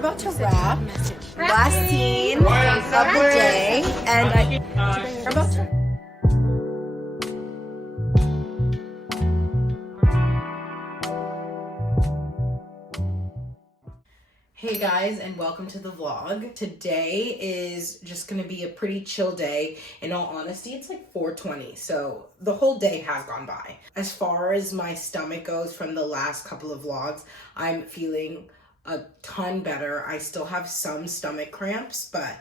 about to wrap last scene of the day, and we're about to. Hey guys, and welcome to the vlog. Today is just gonna be a pretty chill day. In all honesty, it's like 4:20, so the whole day has gone by. As far as my stomach goes from the last couple of vlogs, I'm feeling a ton better. I still have some stomach cramps, but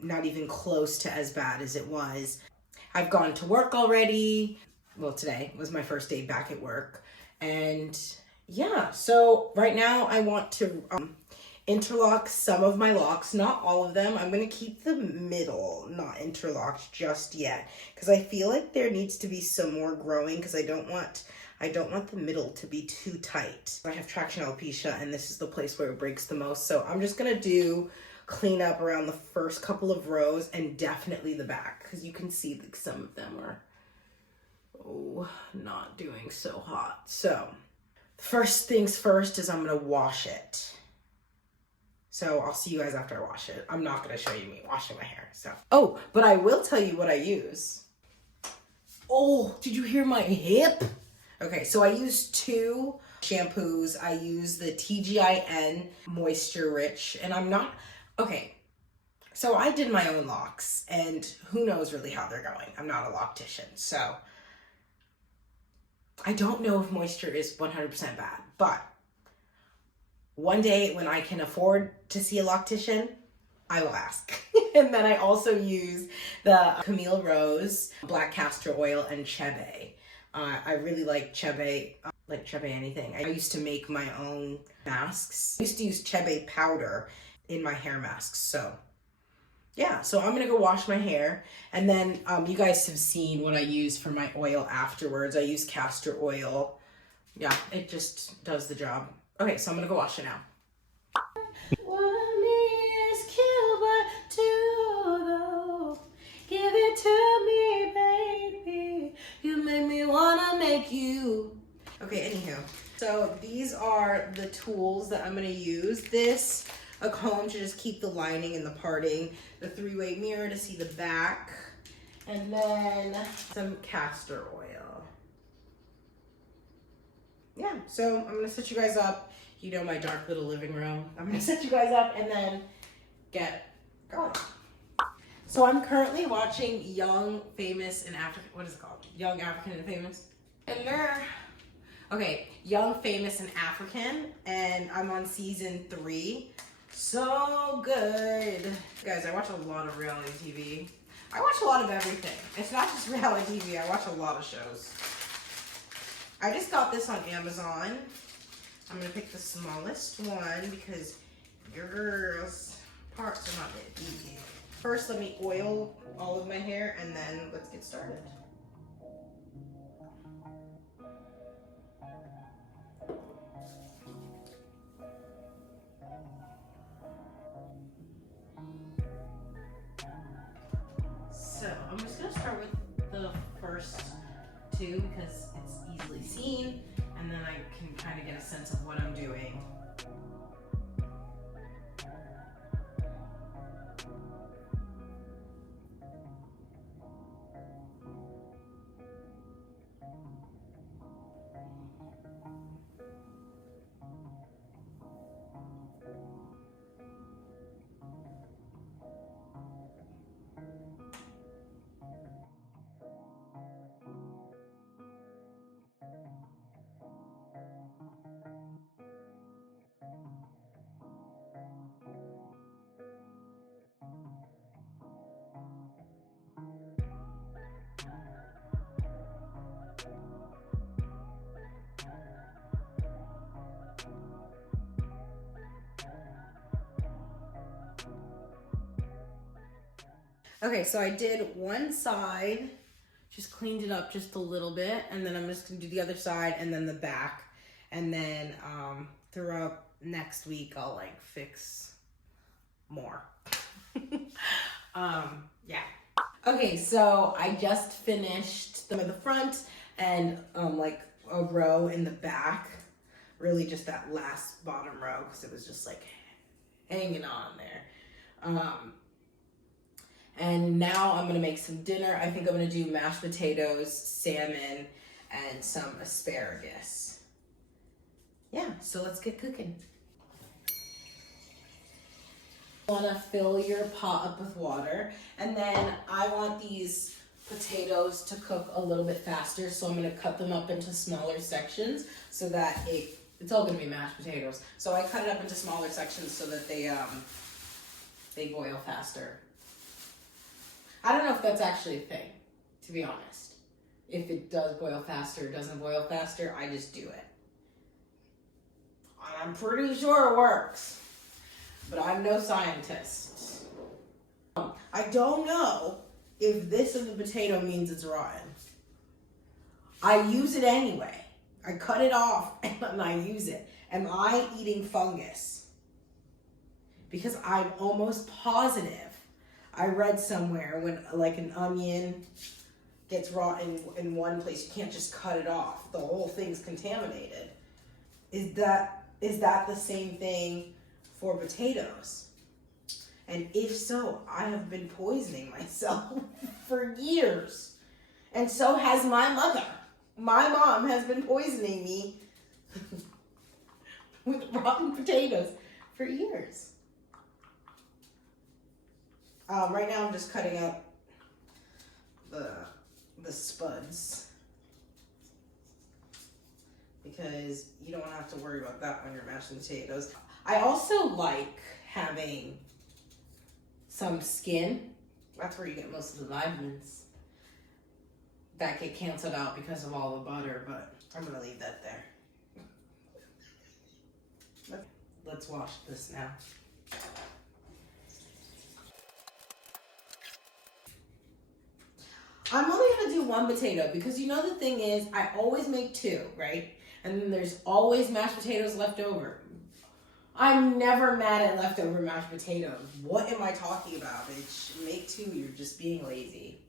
not even close to as bad as it was. I've gone to work already. Well, today was my first day back at work. And yeah, so right now I want to interlock some of my locks, not all of them. I'm going to keep the middle not interlocked just yet because I feel like there needs to be some more growing because I don't want the middle to be too tight. I have traction alopecia and this is the place where it breaks the most. So I'm just going to do clean up around the first couple of rows and definitely the back because you can see like some of them are not doing so hot. So first things first is I'm going to wash it. So I'll see you guys after I wash it. I'm not going to show you me washing my hair. Oh, but I will tell you what I use. Oh, did you hear my hip? Okay, so I use two shampoos. I use the TGIN Moisture Rich, and okay, so I did my own locks, and who knows really how they're going. I'm not a loctician, so I don't know if moisture is 100% bad, but one day when I can afford to see a loctician, I will ask. And then I also use the Camille Rose, Black Castor Oil, and Chebe. I really like Chebe, anything. I used to make my own masks. I used to use Chebe powder in my hair masks. So yeah, so I'm gonna go wash my hair. And then you guys have seen what I use for my oil afterwards. I use castor oil. Yeah, it just does the job. Okay, so I'm gonna go wash it now. One of me is killed, but two though. Give it to me, baby. You make me wanna make you. Okay, anywho. So these are the tools that I'm gonna use. A comb to just keep the lining and the parting. The three-way mirror to see the back. And then some castor oil. Yeah, so I'm gonna set you guys up. You know my dark little living room. I'm gonna set you guys up and then get going. So I'm currently watching Young, Famous, and African. What is it called? Young, African, and Famous. Okay, Young, Famous, and African, and I'm on season 3. So good, guys. I watch a lot of reality TV. I watch a lot of everything. It's not just reality TV. I watch a lot of shows. I just got this on Amazon. I'm gonna pick the smallest one because your girl's parts are not that easy. First, let me oil all of my hair and then let's get started. So I'm just gonna start with the first two because it's easily seen, and then I can kind of get a sense of what I'm doing. Okay, so I did one side, just cleaned it up just a little bit, and then I'm just gonna do the other side and then the back. And then throughout next week, I'll like fix more. Yeah. Okay, so I just finished the front and like a row in the back. Really just that last bottom row because it was just like hanging on there. And now I'm gonna make some dinner. I think I'm gonna do mashed potatoes, salmon, and some asparagus. Yeah, so let's get cooking. Wanna fill your pot up with water, and then I want these potatoes to cook a little bit faster, so I'm gonna cut them up into smaller sections so that it's all gonna be mashed potatoes. So I cut it up into smaller sections so that they boil faster. I don't know if that's actually a thing, to be honest. If it does boil faster, doesn't boil faster, I just do it. And I'm pretty sure it works, but I'm no scientist. I don't know if this of the potato means it's rotten. I use it anyway. I cut it off and I use it. Am I eating fungus? Because I'm almost positive I read somewhere when like an onion gets rotten in one place, you can't just cut it off. The whole thing's contaminated. Is that the same thing for potatoes? And if so, I have been poisoning myself for years. And so has my mother. My mom has been poisoning me with rotten potatoes for years. Right now I'm just cutting out the spuds because you don't have to worry about that when you're mashing potatoes. I also like having some skin. That's where you get most of the vitamins that get canceled out because of all the butter, but I'm gonna leave that there. Let's wash this now. I'm only gonna do one potato because you know the thing is, I always make two, right? And then there's always mashed potatoes left over. I'm never mad at leftover mashed potatoes. What am I talking about, bitch? Make two, you're just being lazy.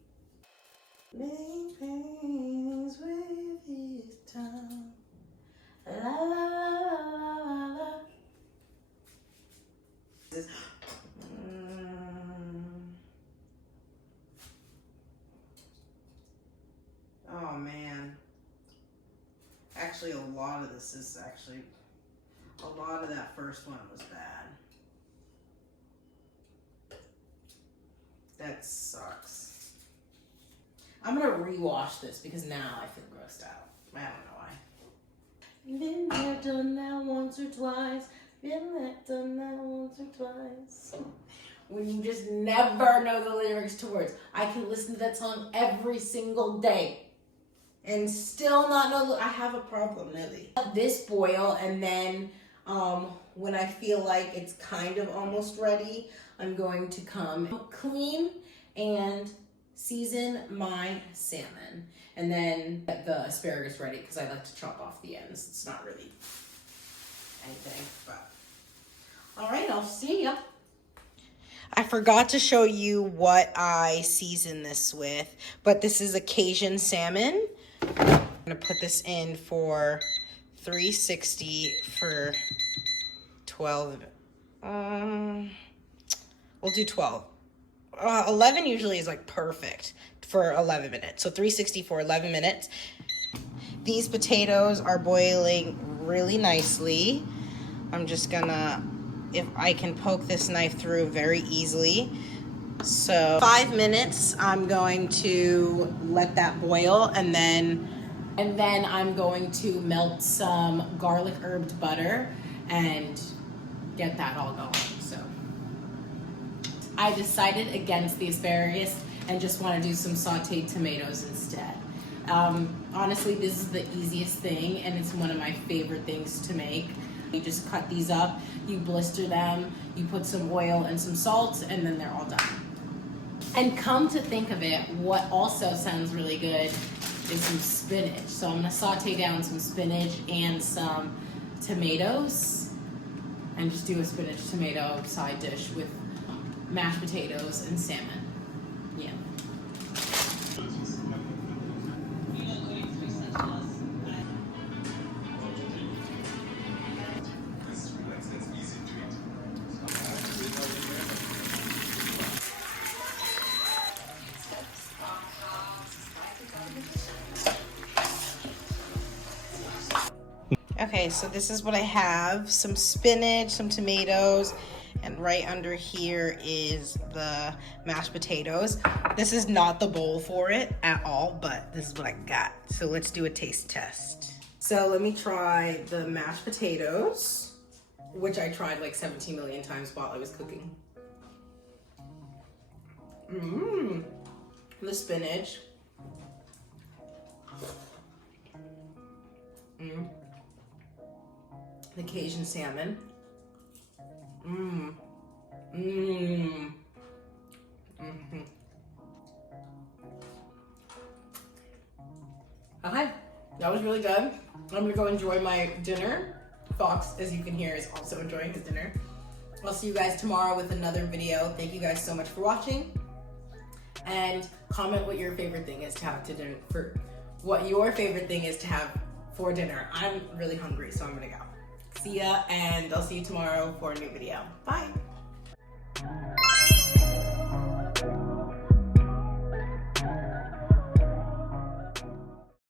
Make things with his tongue. La la la la la la. Oh man. Actually, a lot of this is a lot of that first one was bad. That sucks. I'm gonna rewash this because now I feel grossed out. I don't know why. Been there, done that once or twice. Been there, done that once or twice. When you just never know the lyrics to words. I can listen to that song every single day and still not know. I have a problem, really. Let this boil, and then when I feel like it's kind of almost ready, I'm going to come clean and season my salmon, and then get the asparagus ready because I like to chop off the ends. It's not really anything, but all right, I'll see ya. I forgot to show you what I season this with, but this is a Cajun salmon. I'm gonna put this in for 360 for 12. We'll do 12. 11 usually is like perfect for 11 minutes. So 360 for 11 minutes. These potatoes are boiling really nicely. I'm just gonna, if I can poke this knife through very easily. So 5 minutes, I'm going to let that boil, and then I'm going to melt some garlic herbed butter and get that all going. So I decided against the asparagus and just want to do some sauteed tomatoes instead. Honestly, this is the easiest thing, and it's one of my favorite things to make. You just cut these up, you blister them, you put some oil and some salt, and then they're all done. And come to think of it, what also sounds really good is some spinach. So I'm gonna saute down some spinach and some tomatoes and just do a spinach tomato side dish with mashed potatoes and salmon. Yeah. Okay, so this is what I have. Some spinach, some tomatoes, and right under here is the mashed potatoes. This is not the bowl for it at all, but this is what I got. So let's do a taste test. So let me try the mashed potatoes, which I tried like 17 million times while I was cooking. The spinach. The Cajun salmon. Okay, that was really good. I'm gonna go enjoy my dinner. Fox, as you can hear, is also enjoying his dinner. I'll see you guys tomorrow with another video. Thank you guys so much for watching. And comment what your favorite thing is to have to dinner for dinner. I'm really hungry, so I'm gonna go. See ya, and I'll see you tomorrow for a new video. Bye.